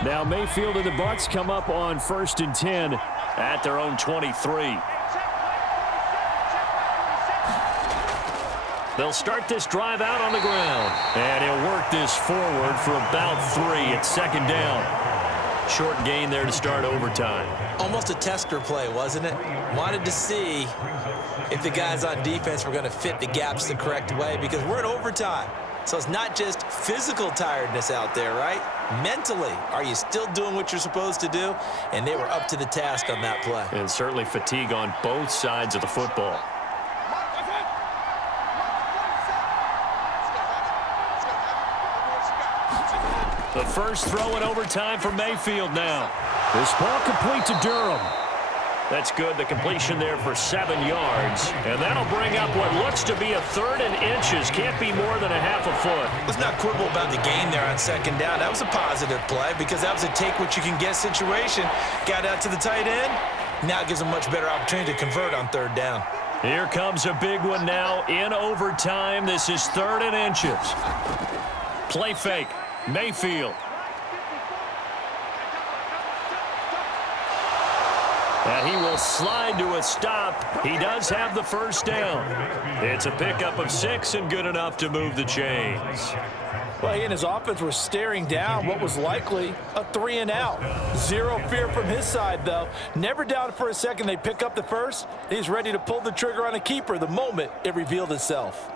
Now Mayfield and the Bucs come up on 1st and 10 at their own 23. They'll start this drive out on the ground. And he'll work this forward for about 3. It's 2nd down. Short gain there to start overtime. Almost a tester play, wasn't it? Wanted to see if the guys on defense were going to fit the gaps the correct way, because we're in overtime. So it's not just physical tiredness out there, right? Mentally, are you still doing what you're supposed to do? And they were up to the task on that play. And certainly fatigue on both sides of the football. The first throw in overtime for Mayfield now. This ball complete to Durham. That's good. The completion there for 7 yards. And that'll bring up what looks to be a 3rd and inches. Can't be more than a half a foot. Let's not quibble about the gain there on 2nd down. That was a positive play because that was a take-what-you-can-get situation. Got out to the tight end. Now it gives them a much better opportunity to convert on 3rd down. Here comes a big one now in overtime. This is 3rd and inches. Play fake. Mayfield. And he will slide to a stop. He does have the first down. It's a pickup of 6 and good enough to move the chains. Well, he and his offense were staring down what was likely a 3-and-out. Zero fear from his side, though. Never doubted for a second they pick up the first. He's ready to pull the trigger on a keeper the moment it revealed itself.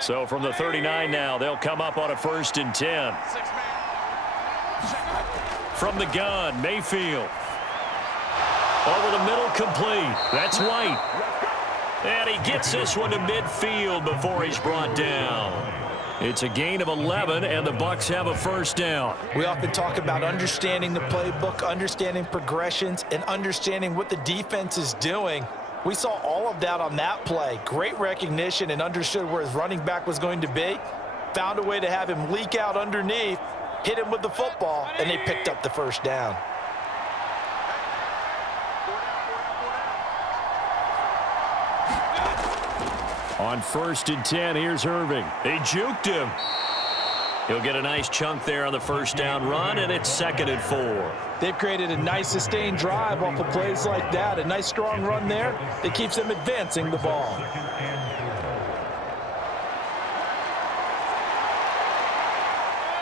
So from the 39 now, they'll come up on a 1st and 10. From the gun, Mayfield. Over the middle, complete. That's White. And he gets this one to midfield before he's brought down. It's a gain of 11, and the Bucs have a first down. We often talk about understanding the playbook, understanding progressions, and understanding what the defense is doing. We saw all of that on that play. Great recognition and understood where his running back was going to be. Found a way to have him leak out underneath, hit him with the football, and they picked up the first down. On 1st and 10, here's Irving. They juked him. He'll get a nice chunk there on the first down run, and it's 2nd and 4. They've created a nice sustained drive off of plays like that. A nice strong run there that keeps them advancing the ball.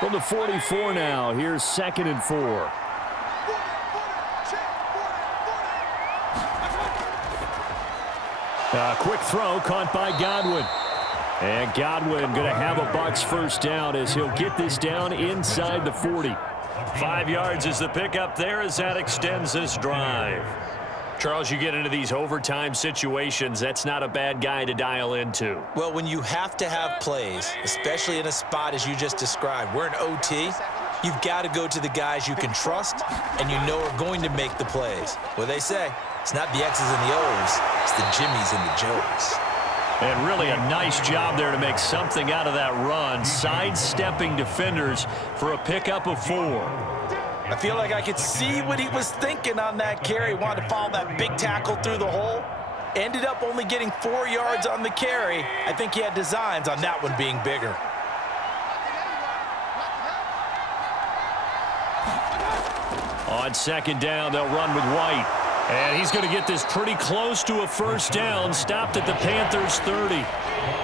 From the 44 now, here's 2nd and 4. A quick throw caught by Godwin. And Godwin going to have a Bucs first down as he'll get this down inside the 40. 5 yards is the pickup there as that extends this drive. Charles, you get into these overtime situations, that's not a bad guy to dial into. Well, when you have to have plays, especially in a spot as you just described, we're in OT, you've got to go to the guys you can trust and you know are going to make the plays. What they say, it's not the X's and the O's, it's the Jimmies and the Joes. And really a nice job there to make something out of that run, sidestepping defenders for a pickup of 4. I feel like I could see what he was thinking on that carry. Wanted to follow that big tackle through the hole. Ended up only getting 4 yards on the carry. I think he had designs on that one being bigger. On 2nd down, they'll run with White. And he's going to get this pretty close to a first down, stopped at the Panthers' 30.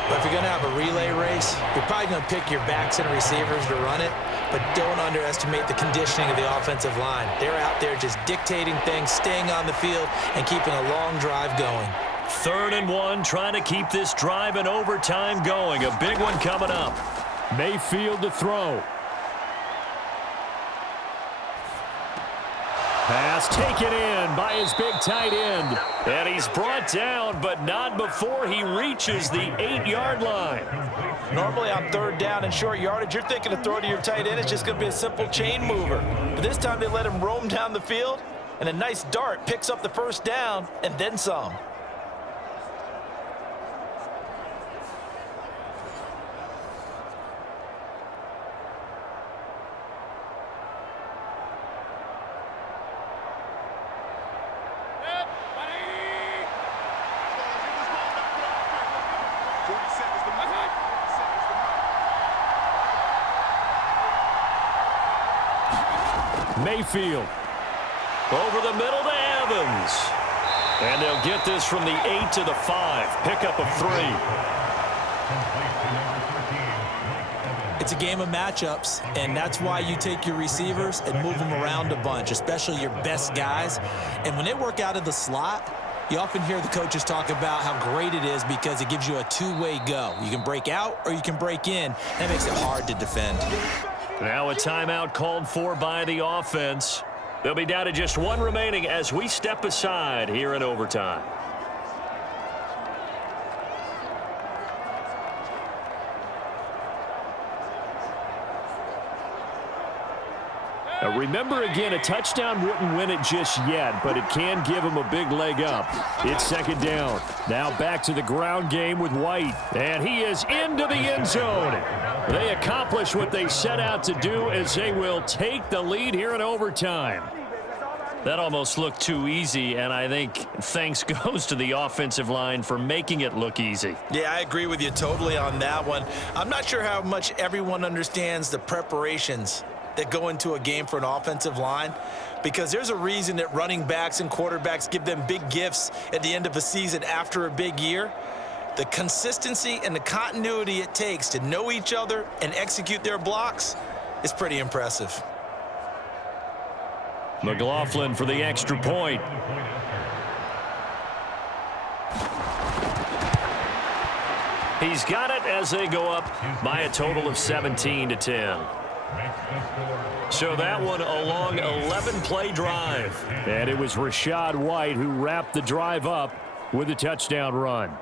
But if you're going to have a relay race, you're probably going to pick your backs and receivers to run it, but don't underestimate the conditioning of the offensive line. They're out there just dictating things, staying on the field, and keeping a long drive going. 3rd and 1, trying to keep this drive in overtime going. A big one coming up. Mayfield to throw. Pass taken in by his big tight end. And he's brought down, but not before he reaches the 8-yard line. Normally on 3rd down and short yardage, you're thinking to throw to your tight end. It's just going to be a simple chain mover. But this time they let him roam down the field, and a nice dart picks up the first down and then some. Mayfield. Over the middle to Evans. And they'll get this from the 8 to the 5. Pickup of 3. It's a game of matchups, and that's why you take your receivers and move them around a bunch, especially your best guys. And when they work out of the slot, you often hear the coaches talk about how great it is because it gives you a two-way go. You can break out or you can break in. That makes it hard to defend. Now a timeout called for by the offense. They'll be down to just 1 remaining as we step aside here in overtime. Remember, again, a touchdown wouldn't win it just yet, but it can give him a big leg up. It's second down. Now back to the ground game with White, and he is into the end zone. They accomplish what they set out to do as they will take the lead here in overtime. That almost looked too easy, and I think thanks goes to the offensive line for making it look easy. Yeah, I agree with you totally on that one. I'm not sure how much everyone understands the preparations that go into a game for an offensive line, because there's a reason that running backs and quarterbacks give them big gifts at the end of a season after a big year. The consistency and the continuity it takes to know each other and execute their blocks is pretty impressive. McLaughlin for the extra point. He's got it as they go up by a total of 17-10. So that one a long 11-play drive. And it was Rachaad White who wrapped the drive up with a touchdown run.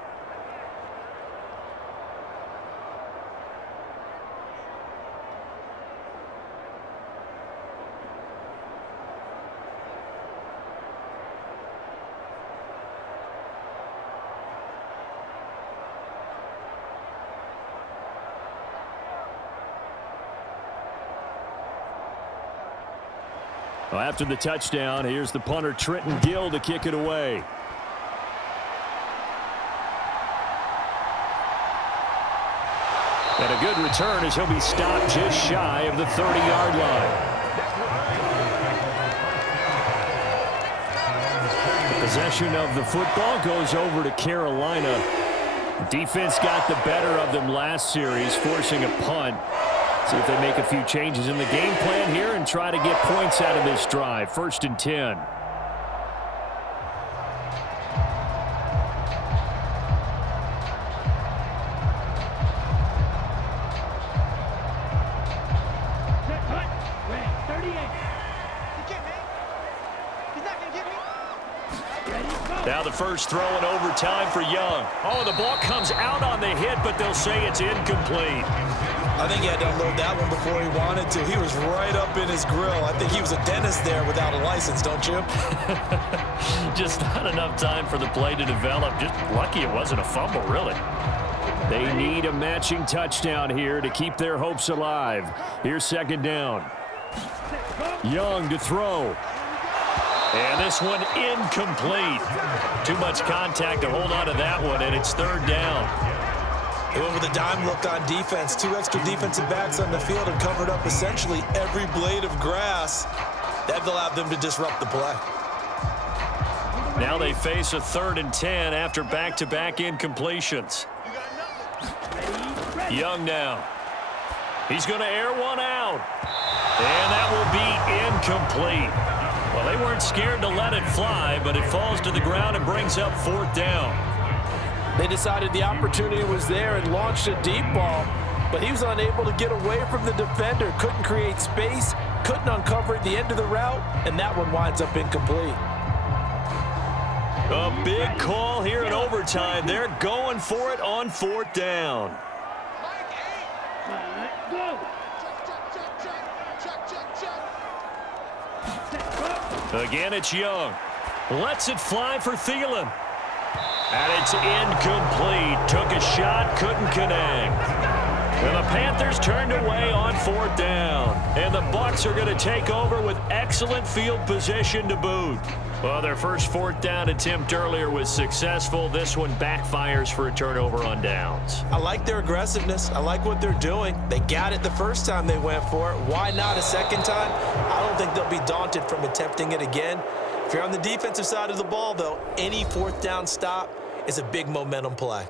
Well, after the touchdown, here's the punter Trenton Gill to kick it away. And a good return as he'll be stopped just shy of the 30-yard line. The possession of the football goes over to Carolina. Defense got the better of them last series, forcing a punt. See if they make a few changes in the game plan here and try to get points out of this drive. 1st and 10. Now the first throw in overtime for Young. Oh, the ball comes out on the hit, but they'll say it's incomplete. I think he had to unload that one before he wanted to. He was right up in his grill. I think he was a dentist there without a license, don't you? Just not enough time for the play to develop. Just lucky it wasn't a fumble, really. They need a matching touchdown here to keep their hopes alive. Here's second down. Young to throw. And this one incomplete. Too much contact to hold on to that one, and it's 3rd down. They went with a dime look on defense. 2 extra defensive backs on the field and covered up essentially every blade of grass. That allowed them to disrupt the play. Now they face a 3rd and 10 after back-to-back incompletions. Young now. He's going to air one out. And that will be incomplete. Well, they weren't scared to let it fly, but it falls to the ground and brings up 4th down. They decided the opportunity was there and launched a deep ball, but he was unable to get away from the defender, couldn't create space, couldn't uncover at the end of the route, and that one winds up incomplete. A big call here in overtime. They're going for it on 4th down. Again, it's Young. Lets it fly for Thielen. And it's incomplete. Took a shot, couldn't connect. And the Panthers turned away on 4th down. And the Bucs are going to take over with excellent field position to boot. Well, their first 4th down attempt earlier was successful. This one backfires for a turnover on downs. I like their aggressiveness. I like what they're doing. They got it the first time they went for it. Why not a second time? I don't think they'll be daunted from attempting it again. If you're on the defensive side of the ball, though, any 4th down stop is a big momentum play.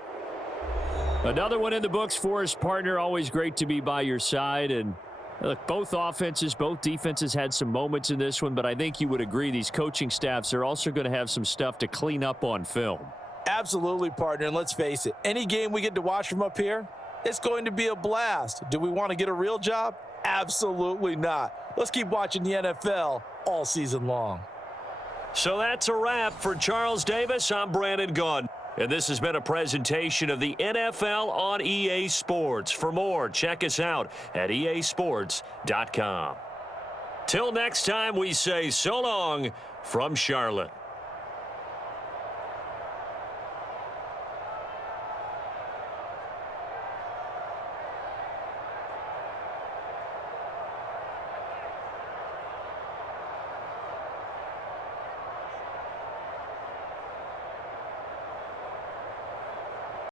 Another one in the books for his partner. Always great to be by your side. And look, both offenses, both defenses had some moments in this one, but I think you would agree these coaching staffs are also going to have some stuff to clean up on film. Absolutely, partner. And let's face it, any game we get to watch from up here, it's going to be a blast. Do we want to get a real job? Absolutely not. Let's keep watching the NFL all season long. So that's a wrap for Charles Davis. I'm Brandon Gunn. And this has been a presentation of the NFL on EA Sports. For more, check us out at easports.com. Till next time, we say so long from Charlotte.